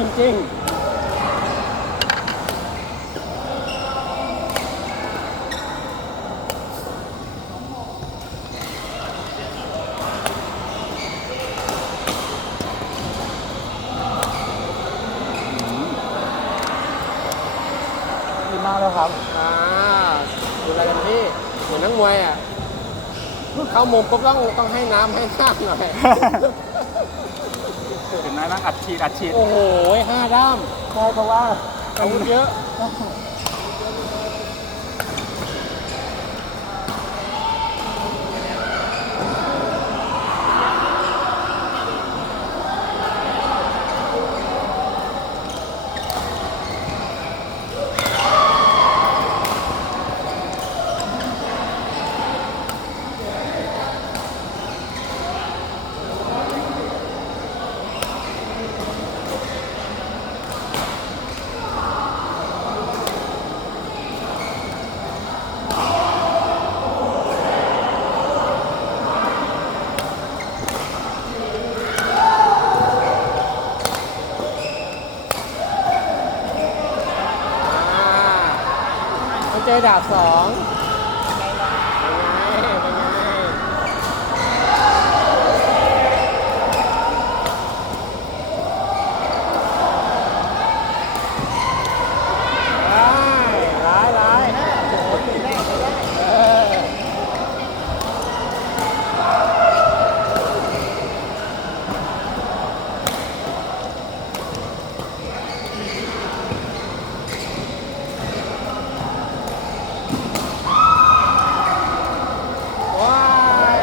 จริงดีมากเลยครับๆอ่าดูอะไรกันพี่เหมือนนักมวยอะ เข้ามุมปุ๊บต้องต้องให้น้ำให้น้ำหน่อย เห็นไหมนั่งอัดฉีดอัดฉีด โอ้โหห้าด้าม ใช่เพราะว่าอาวุธเยอะ อ่า ต้องเจอดาบสองเป็นไงเป็นไงร้ายร้ายร้ายโอ้โหตีแรกไปได้เออ ว้าย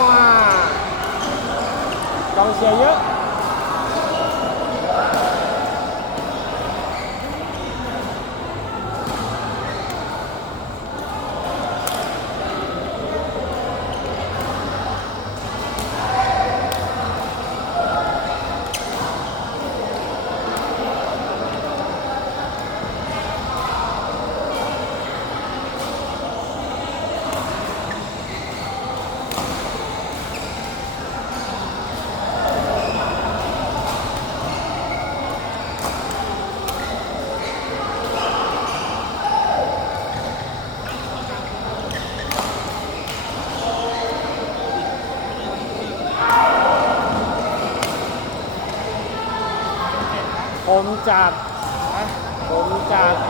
ว้ากองเชียร์เยอะ ผม จากผมจัดถ่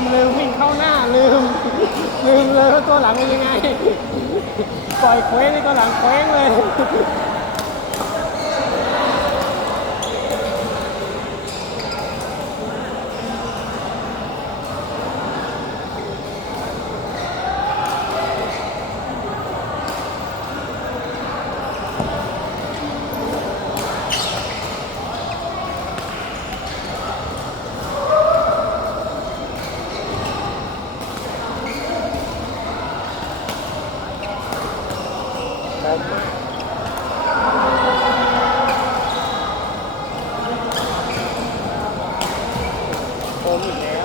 มลืมวิ่งเข้าหน้าลืม ลืมเลยว่าตัวหลังเป็นยังไง ปล่อยเคว้งนี่ตัวหลังเคว้งเลย โอ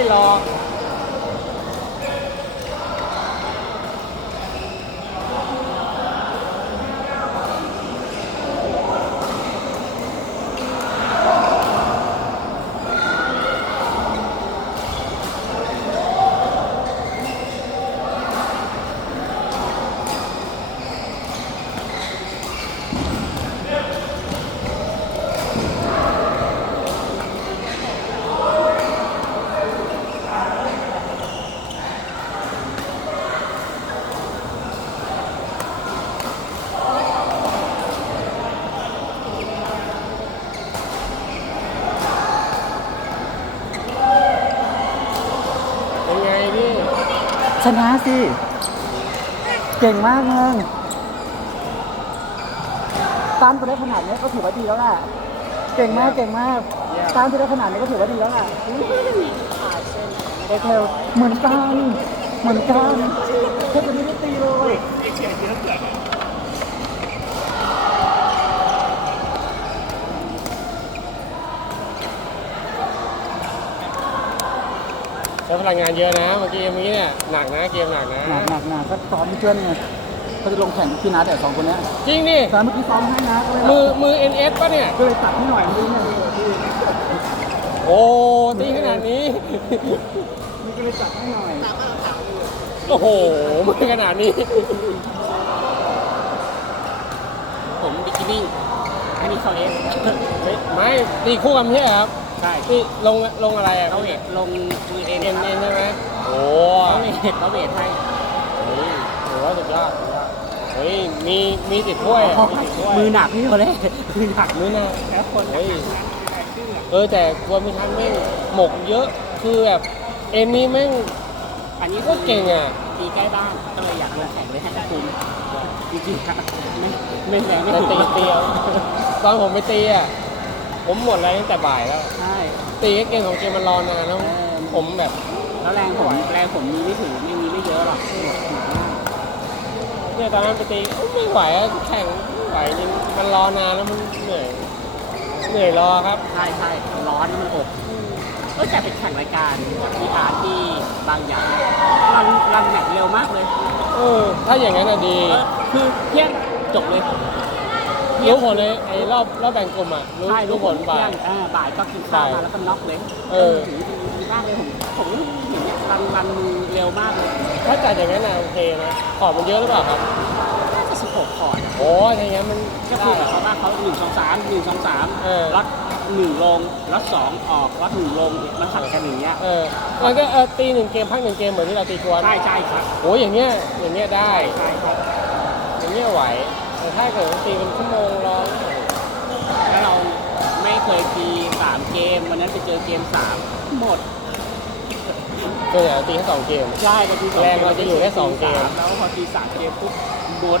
เฮ้ยรอ เป็นไงพี่ ชนะสิ เก่งมากเงินตามไปได้ขนาดนี้ก็ถือว่าดีแล้วแหละเก่งมากเก่งมากเยี่ยมตามไปได้ขนาดนี้ก็ถือว่าดีแล้วแหละโอเคเหมือนกันเหมือนกันแค่จะไม่ได้ตีเลย ใช้พลังงานเยอะนะเมื่อกี้เมื่อกี้เนี่ยหนักนะเกมหนักนะหนักหนักหนักก็ซ้อมเพื่อนไงเขาจะลงแข่งพี่นัดแต่สองคนเนี้ยจริงดิแต่เมื่อกี้ซ้อมให้นะก็เลยมือมือ NS ป่ะเนี่ยก็เลยตัดให้หน่อยนึงเนี่ยโอ้ตีขนาดนี้นี่ก็เลยตัดให้หน่อยโอ้โหมือขนาดนี้ ผมบิกินี่อันนี้เขาเอฟเฮ้ยไม่ตีคู่กันไม่ใช่เหรอครับ ใช่ตีลงลงอะไรอะเขาเวทลงมือเอ็นเอ็นเอ็นใช่ไหมโอ้เขาเวทเขาเวทให้เฮ้ยถือว่าสุดยอดสุดยอดเฮ้ยมีมีติดถ้วยอะมีติดถ้วยมือหนักพี่โอเล่มือหนักมือหนะแล้วคนเฮ้ย เออแต่กลัวไม่ทันแม่งหมกเยอะคือแบบเอ็นนี้แม่งอันนี้ก็เก่งอะตีใกล้บ้านก็เลยอยากลงแข่งเลยให้คุณจริงๆครับไม่ไม่แรงไม่แต่ถึงตีเตียวตอนผมไปตีอะ ผมหมดแรงตั้งแต่บ่ายแล้วใช่ตีก็เก่งของเกมมันรอนานแล้วเออผมแบบแล้วแรงผมแรงผมมีไม่ถึงไม่มีไม่เยอะหรอกหมดหมดมากเนี่ยตอนนั้นไปตีไม่ไหวอะแข่งไม่ไหวจริงมันรอนานแล้วมันเหนื่อยเหนื่อยรอครับ ใช่ใช่ร้อนมันอบรก็แต่เป็นแข่งรายการที่อาร์ตที่บางอย่างรันรันแมตช์เร็วมากเลยเออ ถ้าอย่างนั้นอะดี เออคือเที่ยงจบเลย รู้ผลเลยไอ้รอบรอบแบ่งกลุ่มอะรู้ใช่รู้ผลบ่ายเที่งอ่าบ่ายก็กินข้าวมาแล้วก็น็อกเลยเออถือดีมากเลยผมผมเห็นเนี่ยรันรันมือเร็วมากเลยถ้าจัดอย่างนั้นอะโอเคนะขอบมันเยอะหรือเปล่าครับน่าจะสิบหกพอร์ตอะโอ้ถ้าอย่างนั้นมันก็คือหมายความว่าเขาหนึ่งสองสามหนึ่งสองสามเออ ล็อตหนึ่งลงล็อตสองออกล็อตหนึ่งลงมันขัดกันอย่างเงี้ยเออมันก็เออตีหนึ่งเกมพักหนึ่งเกมเหมือนที่เราตีกวนใช่ใช่ครับโอ้ยอย่างเงี้ยอย่างเงี้ยได้ ใช่ครับอย่างเงี้ยไหวแต่ ถ้าเกิดตีเป็นชั่วโมงร้องแล้วเราไม่เคยตีสามเกม วันนั้นไปเจอเกมสามหมดส่วนใหญ่เราตีแค่สองเกม ใช่พอตีสองแรงเราจะอยู่แค่สองเกม แล้วพอตีสามเกมปุ๊บหมด